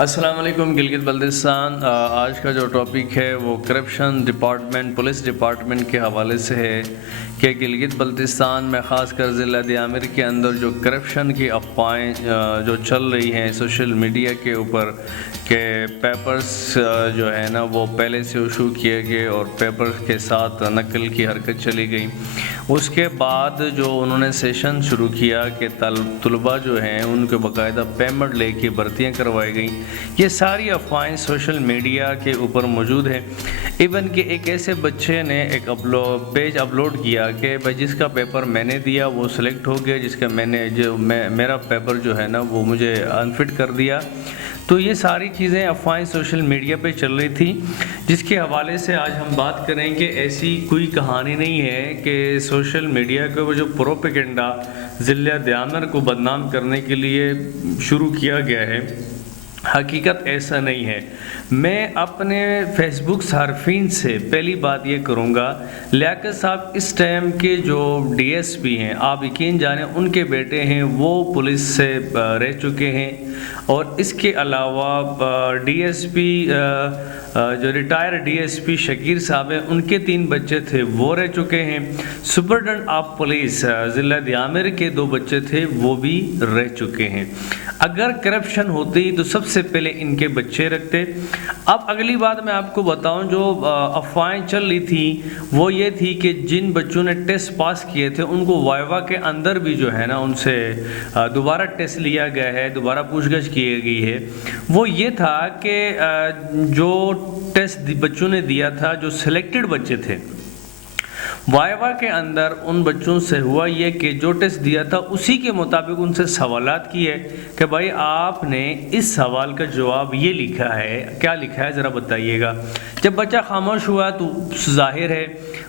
السلام علیکم گلگت بلتستان۔ آج کا جو ٹاپک ہے وہ کرپشن ڈپارٹمنٹ پولیس ڈپارٹمنٹ کے حوالے سے ہے کہ گلگت بلتستان میں خاص کر ضلع دیامر کے اندر جو کرپشن کی افواہیں جو چل رہی ہیں سوشل میڈیا کے اوپر کہ پیپرز جو ہے نا وہ پہلے سے ایشو کیے گئے اور پیپر کے ساتھ نقل کی حرکت چلی گئی۔ اس کے بعد جو انہوں نے سیشن شروع کیا کہ طلباء جو ہیں ان کو باقاعدہ پیمنٹ لے کے بھرتیاں کروائی گئیں، یہ ساری افواہیں سوشل میڈیا کے اوپر موجود ہیں۔ ایون کہ ایک ایسے بچے نے ایک پیج اپلوڈ کیا کہ بھائی جس کا پیپر میں نے دیا وہ سلیکٹ ہو گیا، جس کا میرا پیپر جو ہے نا وہ مجھے انفٹ کر دیا۔ تو یہ ساری چیزیں افواہیں سوشل میڈیا پہ چل رہی تھی، جس کے حوالے سے آج ہم بات کریں کہ ایسی کوئی کہانی نہیں ہے کہ سوشل میڈیا کا وہ جو پروپیگنڈا ضلع دیامر کو بدنام کرنے کے لیے شروع کیا گیا ہے، حقیقت ایسا نہیں ہے۔ میں اپنے فیس بک صارفین سے پہلی بات یہ کروں گا، لیاقت صاحب اس ٹائم کے جو ڈی ایس پی ہیں، آپ یقین جانیں ان کے بیٹے ہیں وہ پولیس سے رہ چکے ہیں، اور اس کے علاوہ ڈی ایس پی جو ریٹائر ڈی ایس پی شکیر صاحب ہیں ان کے 3 بچے تھے وہ رہ چکے ہیں، سپرڈنٹ آف پولیس ضلع دیامر کے 2 بچے تھے وہ بھی رہ چکے ہیں۔ اگر کرپشن ہوتی تو سب سے پہلے ان کے بچے رکھتے۔ اب اگلی بات میں آپ کو بتاؤں، جو افواہیں چل رہی تھی وہ یہ تھی کہ جن بچوں نے ٹیسٹ پاس کیے تھے ان کو وائوا کے اندر بھی جو ہے نا ان سے دوبارہ ٹیسٹ لیا گیا ہے، دوبارہ پوچھ گچھ کی گئی ہے۔ وہ یہ تھا کہ جو ٹیسٹ بچوں نے دیا تھا، جو سلیکٹڈ بچے تھے، وائوا کے اندر ان بچوں سے ہوا یہ کہ جو ٹیسٹ دیا تھا اسی کے مطابق ان سے سوالات کیے کہ بھائی آپ نے اس سوال کا جواب یہ لکھا ہے، کیا لکھا ہے ذرا بتائیے گا۔ جب بچہ خاموش ہوا تو ظاہر ہے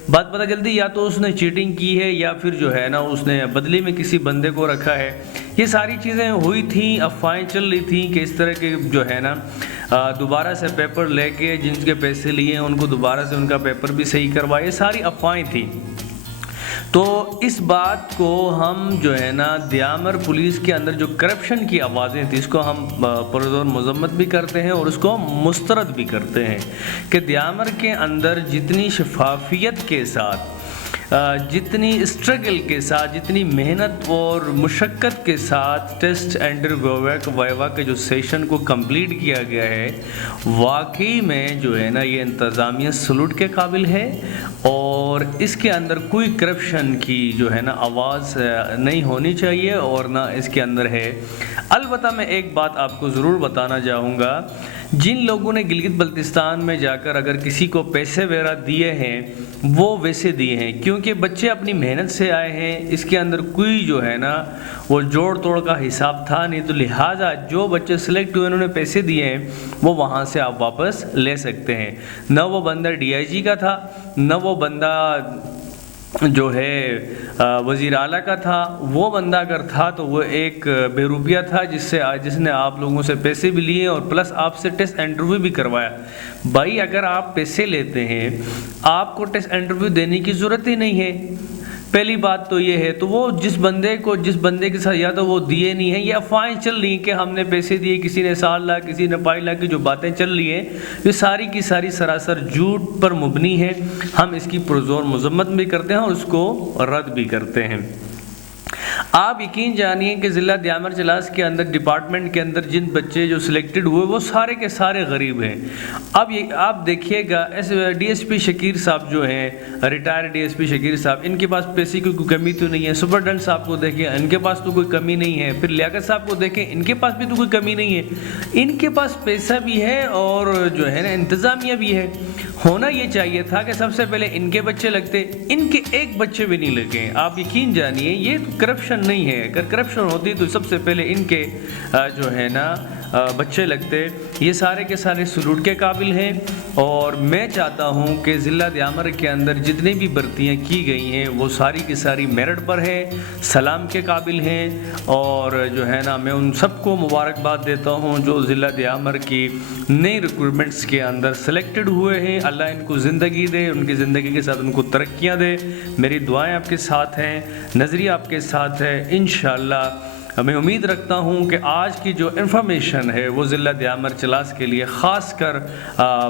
بات پتہ جلدی، یا تو اس نے چیٹنگ کی ہے یا پھر جو ہے نا اس نے بدلے میں کسی بندے کو رکھا ہے۔ یہ ساری چیزیں ہوئی تھیں، افواہیں چل رہی تھیں کہ اس طرح کے جو ہے نا دوبارہ سے پیپر لے کے جن کے پیسے لیے ان کو دوبارہ سے ان کا پیپر بھی صحیح کروائے، یہ ساری افواہیں تھیں۔ تو اس بات کو ہم جو ہے نا دیامر پولیس کے اندر جو کرپشن کی آوازیں تھیں اس کو ہم پرزور مذمت بھی کرتے ہیں اور اس کو مسترد بھی کرتے ہیں کہ دیامر کے اندر جتنی شفافیت کے ساتھ، جتنی اسٹرگل کے ساتھ، جتنی محنت اور مشقت کے ساتھ ٹیسٹ وائوا کے جو سیشن کو کمپلیٹ کیا گیا ہے، واقعی میں جو ہے نا یہ انتظامیہ سلوٹ کے قابل ہے، اور اس کے اندر کوئی کرپشن کی جو ہے نا آواز نہیں ہونی چاہیے اور نہ اس کے اندر ہے۔ البتہ میں ایک بات آپ کو ضرور بتانا چاہوں گا، جن لوگوں نے گلگت بلتستان میں جا کر اگر کسی کو پیسے وغیرہ دیے ہیں وہ ویسے دیے ہیں کیونکہ بچے اپنی محنت سے آئے ہیں، اس کے اندر کوئی جو ہے نا وہ جوڑ توڑ کا حساب تھا نہیں، تو لہٰذا جو بچے سلیکٹ ہوئے انہوں نے پیسے دیے ہیں وہ وہاں سے آپ واپس لے سکتے ہیں۔ نہ وہ بندہ ڈی آئی جی کا تھا، نہ وہ بندہ جو ہے وزیر اعلیٰ کا تھا، وہ بندہ اگر تھا تو وہ ایک بے روپیہ تھا جس نے آپ لوگوں سے پیسے بھی لیے اور پلس آپ سے ٹیسٹ انٹرویو بھی کروایا۔ بھائی اگر آپ پیسے لیتے ہیں آپ کو ٹیسٹ انٹرویو دینے کی ضرورت ہی نہیں ہے، پہلی بات تو یہ ہے۔ تو وہ جس بندے کے ساتھ یا تو وہ دیے نہیں ہیں، یہ افواہیں چل رہی ہیں کہ ہم نے پیسے دیے، کسی نے 7 لاکھ کسی نے 5 لاکھ کی جو باتیں چل رہی ہیں یہ ساری کی ساری سراسر جھوٹ پر مبنی ہے۔ ہم اس کی پرزور مذمت بھی کرتے ہیں اور اس کو رد بھی کرتے ہیں۔ آپ یقین جانیے کہ ضلع دیامر چلاس کے اندر ڈپارٹمنٹ کے اندر جن بچے جو سلیکٹڈ ہوئے وہ سارے کے سارے غریب ہیں۔ اب یہ آپ دیکھیے گا ڈی ایس پی شکیر صاحب جو ہیں، ریٹائر ڈی ایس پی شکیر صاحب، ان کے پاس پیسے کی کوئی کمی تو نہیں ہے۔ سپرڈنٹ صاحب کو دیکھیں ان کے پاس تو کوئی کمی نہیں ہے، پھر لیاقت صاحب کو دیکھیں ان کے پاس بھی تو کوئی کمی نہیں ہے، ان کے پاس پیسہ بھی ہے اور جو ہے نا انتظامیہ بھی ہے۔ ہونا یہ چاہیے تھا کہ سب سے پہلے ان کے بچے لگتے، ان کے ایک بچے بھی نہیں لگے۔ آپ یقین جانیے یہ کرپشن نہیں ہے، اگر کرپشن ہوتی تو سب سے پہلے ان کے جو ہے نا بچے لگتے۔ یہ سارے کے سارے سلوٹ کے قابل ہیں، اور میں چاہتا ہوں کہ ضلع دیامر کے اندر جتنی بھی بھرتیاں کی گئی ہیں وہ ساری کی ساری میرٹ پر ہے، سلام کے قابل ہیں، اور جو ہے نا میں ان سب کو مبارکباد دیتا ہوں جو ضلع دیامر کی نئی ریکروٹمنٹس کے اندر سلیکٹڈ ہوئے ہیں۔ اللہ ان کو زندگی دے، ان کی زندگی کے ساتھ ان کو ترقیاں دے۔ میری دعائیں آپ کے ساتھ ہیں، نظریہ آپ کے ساتھ ہے، انشاءاللہ میں امید رکھتا ہوں کہ آج کی جو انفارمیشن ہے وہ ضلع دیامر چلاس کے لیے خاص کر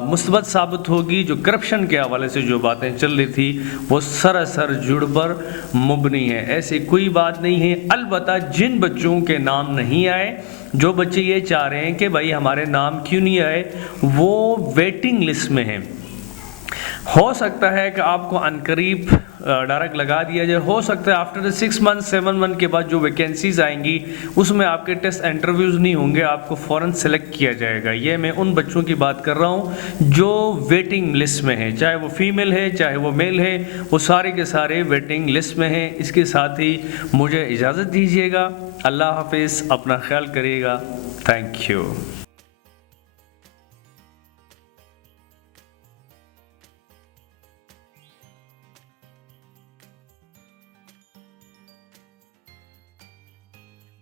مثبت ثابت ہوگی۔ جو کرپشن کے حوالے سے جو باتیں چل رہی تھی وہ سراسر جھوٹ پر مبنی ہے، ایسی کوئی بات نہیں ہے۔ البتہ جن بچوں کے نام نہیں آئے، جو بچے یہ چاہ رہے ہیں کہ بھائی ہمارے نام کیوں نہیں آئے، وہ ویٹنگ لسٹ میں ہیں۔ ہو سکتا ہے کہ آپ کو عنقریب ڈائریکٹ لگا دیا جائے، ہو سکتا ہے آفٹر 6 منتھ 7 منتھ کے بعد جو ویکینسیز آئیں گی اس میں آپ کے ٹیسٹ انٹرویوز نہیں ہوں گے، آپ کو فوراً سلیکٹ کیا جائے گا۔ یہ میں ان بچوں کی بات کر رہا ہوں جو ویٹنگ لسٹ میں ہیں، چاہے وہ فیمیل ہے چاہے وہ میل ہے، وہ سارے کے سارے ویٹنگ لسٹ میں ہیں۔ اس کے ساتھ ہی مجھے اجازت دیجیے گا، اللہ حافظ، اپنا خیال کریے گا، تھینک یو۔